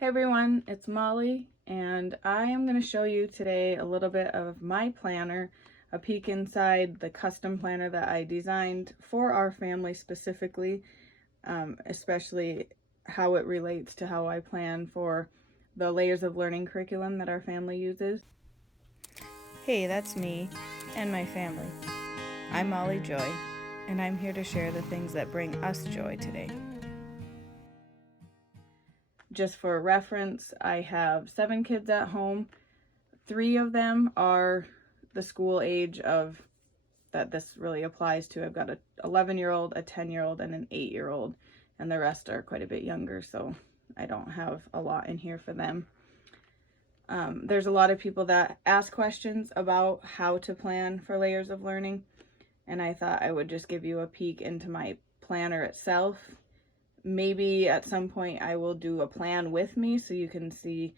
Hey everyone, it's Molly, and I am going to show you today a little bit of my planner, a peek inside the custom planner that I designed for our family specifically, especially how it relates to how I plan for the layers of learning curriculum that our family uses. Hey, that's me and my family. I'm Molly Joy, and I'm here to share the things that bring us joy today. Just for reference, I have 7 kids at home. 3 of them are the school age of that this really applies to. I've got an 11-year-old, a 10-year-old, and an 8-year-old, and the rest are quite a bit younger, so I don't have a lot in here for them. There's a lot of people that ask questions about how to plan for layers of learning, and I thought I would just give you a peek into my planner itself. Maybe at some point I will do a plan with me so you can see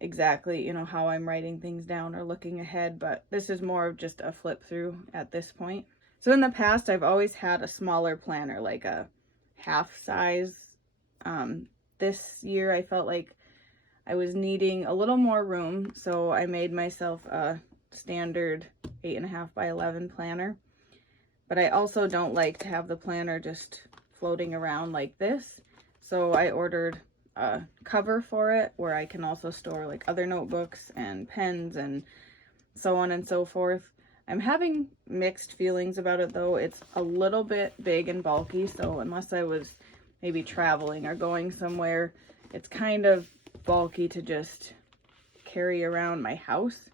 exactly, how I'm writing things down or looking ahead, but this is more of just a flip through at this point. So in the past, I've always had a smaller planner, like a half size. This year I felt like I was needing a little more room, so I made myself a standard 8.5 by 11 planner. But I also don't like to have the planner just floating around like this, so I ordered a cover for it where I can also store like other notebooks and pens and so on and so forth. I'm having mixed feelings about it though. It's a little bit big and bulky, so unless I was maybe traveling or going somewhere, it's kind of bulky to just carry around my house,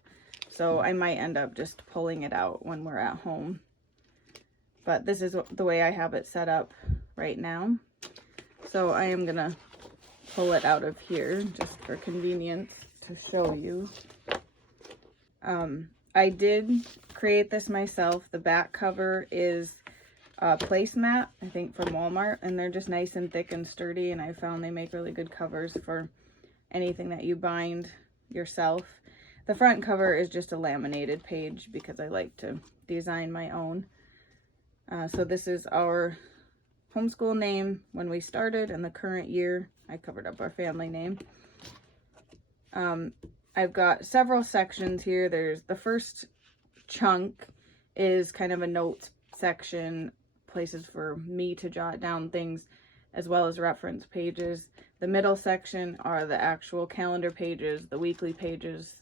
so I might end up just pulling it out when we're at home. But this is the way I have it set up right now. So I am gonna pull it out of here just for convenience to show you. I did create this myself. The back cover is a placemat, I think from Walmart, and they're just nice and thick and sturdy, and I found they make really good covers for anything that you bind yourself. The front cover is just a laminated page because I like to design my own. So this is our homeschool name when we started, and the current year. I covered up our family name. I've got several sections here. There's the first chunk is kind of a notes section, places for me to jot down things, as well as reference pages. The middle section are the actual calendar pages, the weekly pages,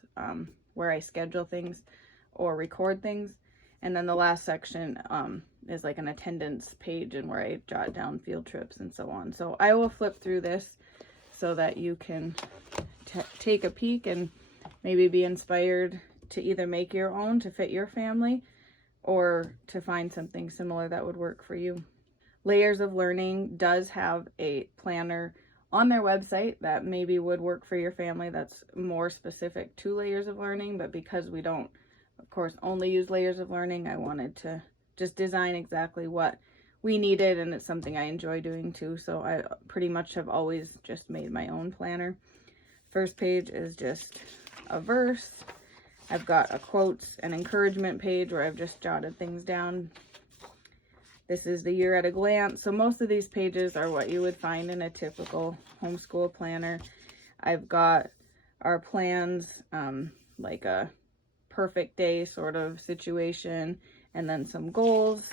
where I schedule things or record things. And then the last section is like an attendance page and where I jot down field trips and so on. So I will flip through this so that you can take a peek and maybe be inspired to either make your own to fit your family or to find something similar that would work for you. Layers of Learning does have a planner on their website that maybe would work for your family that's more specific to Layers of Learning, but because we don't, of course, only use Layers of Learning, I wanted to just design exactly what we needed, and it's something I enjoy doing too, so I pretty much have always just made my own planner. First page is just a verse. I've got a quotes and encouragement page where I've just jotted things down. This is the year at a glance, so most of these pages are what you would find in a typical homeschool planner. I've got our plans, like a perfect day sort of situation, and then some goals.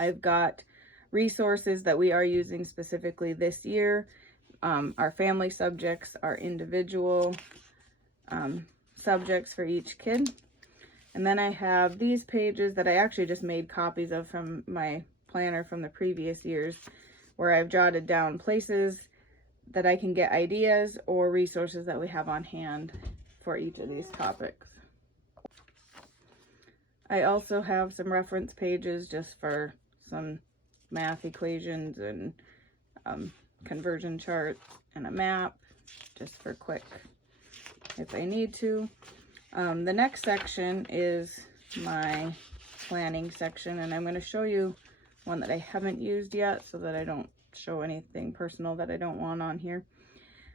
I've got resources that we are using specifically this year. Our family subjects are individual subjects for each kid. And then I have these pages that I actually just made copies of from my planner from the previous years, where I've jotted down places that I can get ideas or resources that we have on hand for each of these topics. I also have some reference pages just for some math equations and conversion charts and a map, just for quick if I need to. The next section is my planning section, and I'm going to show you one that I haven't used yet so that I don't show anything personal that I don't want on here.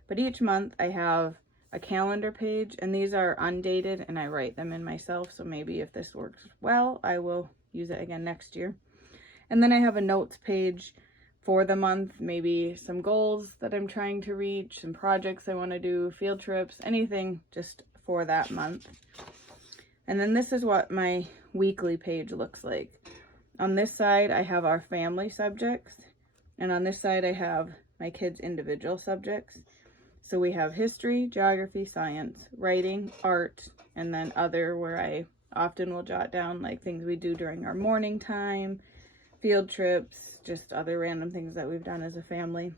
But each month I have a calendar page, and these are undated and I write them in myself, so maybe if this works well I will use it again next year. And then I have a notes page for the month, maybe some goals that I'm trying to reach, some projects I want to do, field trips, anything just for that month. And then this is what my weekly page looks like. On this side, I have our family subjects, and on this side, I have my kids' individual subjects. So we have history, geography, science, writing, art, and then other, where I often will jot down like things we do during our morning time, field trips, just other random things that we've done as a family.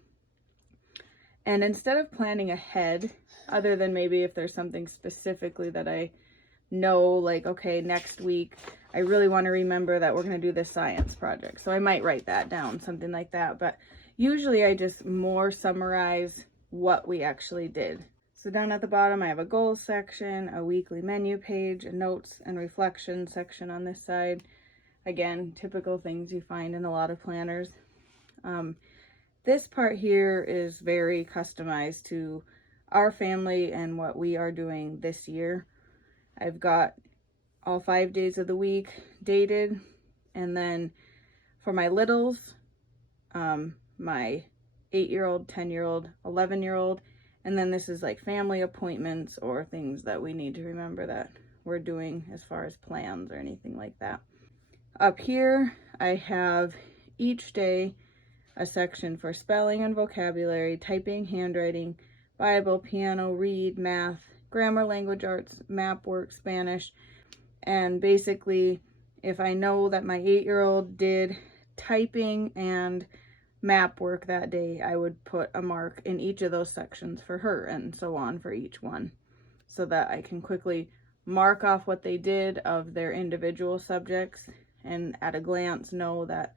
And instead of planning ahead, other than maybe if there's something specifically that I know, like, okay, next week, I really want to remember that we're going to do this science project. So I might write that down, something like that. But usually I just more summarize what we actually did. So down at the bottom, I have a goals section, a weekly menu page, a notes and reflection section on this side. Again, typical things you find in a lot of planners. This part here is very customized to our family and what we are doing this year. I've got all 5 days of the week dated, and then for my littles, my 8-year-old, 10-year-old, 11-year-old, and then this is like family appointments or things that we need to remember that we're doing as far as plans or anything like that. Up here, I have each day a section for spelling and vocabulary, typing, handwriting, Bible, piano, read, math, grammar, language arts, map work, Spanish. And basically, if I know that my 8-year-old did typing and map work that day, I would put a mark in each of those sections for her, and so on for each one, so that I can quickly mark off what they did of their individual subjects and at a glance know that,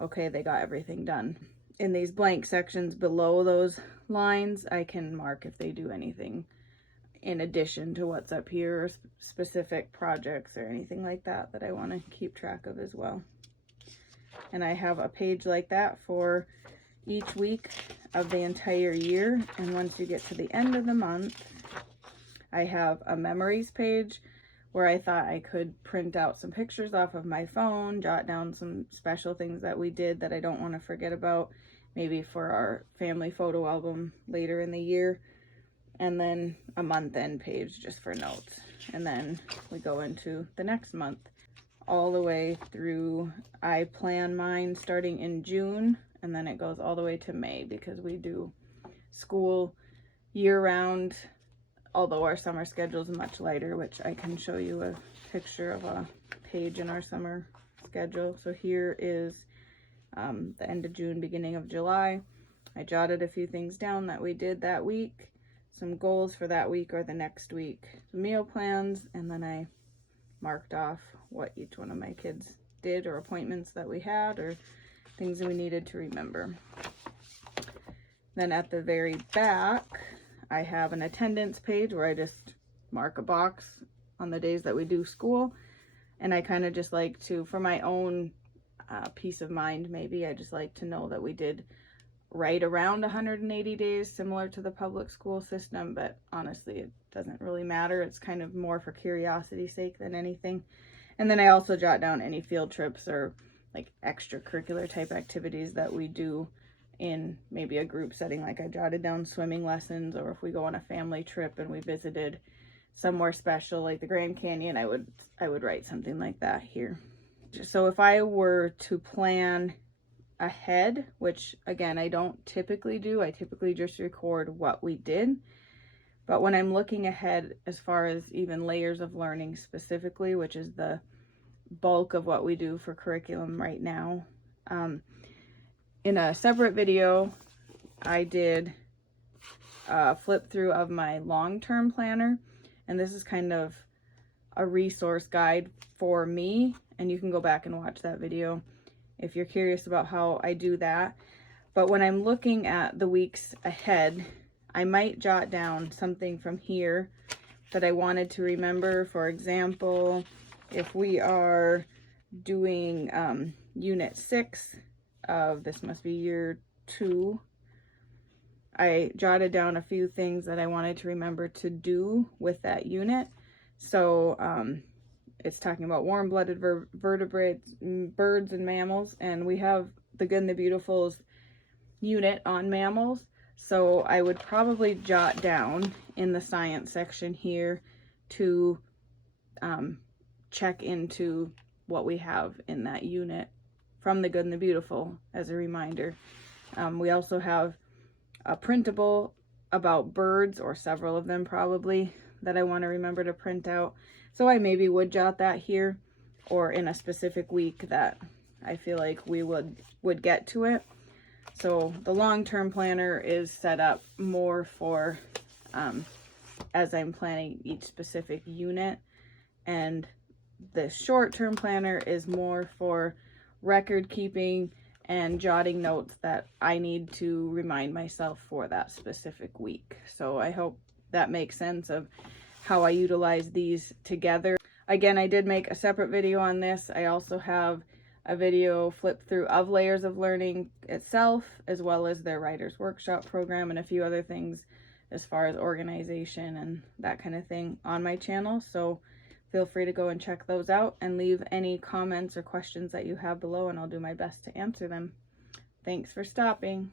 okay, they got everything done. In these blank sections below those lines, I can mark if they do anything in addition to what's up here, or specific projects or anything like that that I want to keep track of as well. And I have a page like that for each week of the entire year. And once you get to the end of the month, I have a memories page where I thought I could print out some pictures off of my phone, jot down some special things that we did that I don't want to forget about, maybe for our family photo album later in the year. And then a month end page just for notes. And then we go into the next month all the way through. I plan mine starting in June, and then it goes all the way to May, because we do school year round, although our summer schedule is much lighter, which I can show you a picture of a page in our summer schedule. So here is the end of June, beginning of July. I jotted a few things down that we did that week, some goals for that week or the next week, meal plans, and then I marked off what each one of my kids did, or appointments that we had, or things that we needed to remember. Then at the very back, I have an attendance page where I just mark a box on the days that we do school. And I kind of just like to, for my own peace of mind, maybe, I just like to know that we did right around 180 days, similar to the public school system, but honestly, it doesn't really matter. It's kind of more for curiosity's sake than anything. And then I also jot down any field trips or like extracurricular type activities that we do in maybe a group setting. Like I jotted down swimming lessons, or if we go on a family trip and we visited somewhere special like the Grand Canyon, I would write something like that here. So if I were to plan ahead, which again I don't typically do, I typically just record what we did, but when I'm looking ahead as far as even layers of learning specifically, which is the bulk of what we do for curriculum right now, in a separate video I did a flip through of my long-term planner, and this is kind of a resource guide for me, and you can go back and watch that video if you're curious about how I do that. But when I'm looking at the weeks ahead, I might jot down something from here that I wanted to remember. For example, if we are doing unit 6 of, this must be year 2, I jotted down a few things that I wanted to remember to do with that unit. So it's talking about warm-blooded vertebrates, birds and mammals, and we have the Good and the Beautiful is unit on mammals. So I would probably jot down in the science section here to check into what we have in that unit from The Good and the Beautiful as a reminder. We also have a printable about birds, or several of them probably, that I want to remember to print out. So I maybe would jot that here, or in a specific week that I feel like we would get to it. So the long-term planner is set up more for as I'm planning each specific unit, and the short-term planner is more for record keeping and jotting notes that I need to remind myself for that specific week. So I hope that makes sense of how I utilize these together. Again, I did make a separate video on this. I also have a video flip through of Layers of Learning itself, as well as their Writer's Workshop program and a few other things as far as organization and that kind of thing on my channel. So feel free to go and check those out and leave any comments or questions that you have below, and I'll do my best to answer them. Thanks for stopping.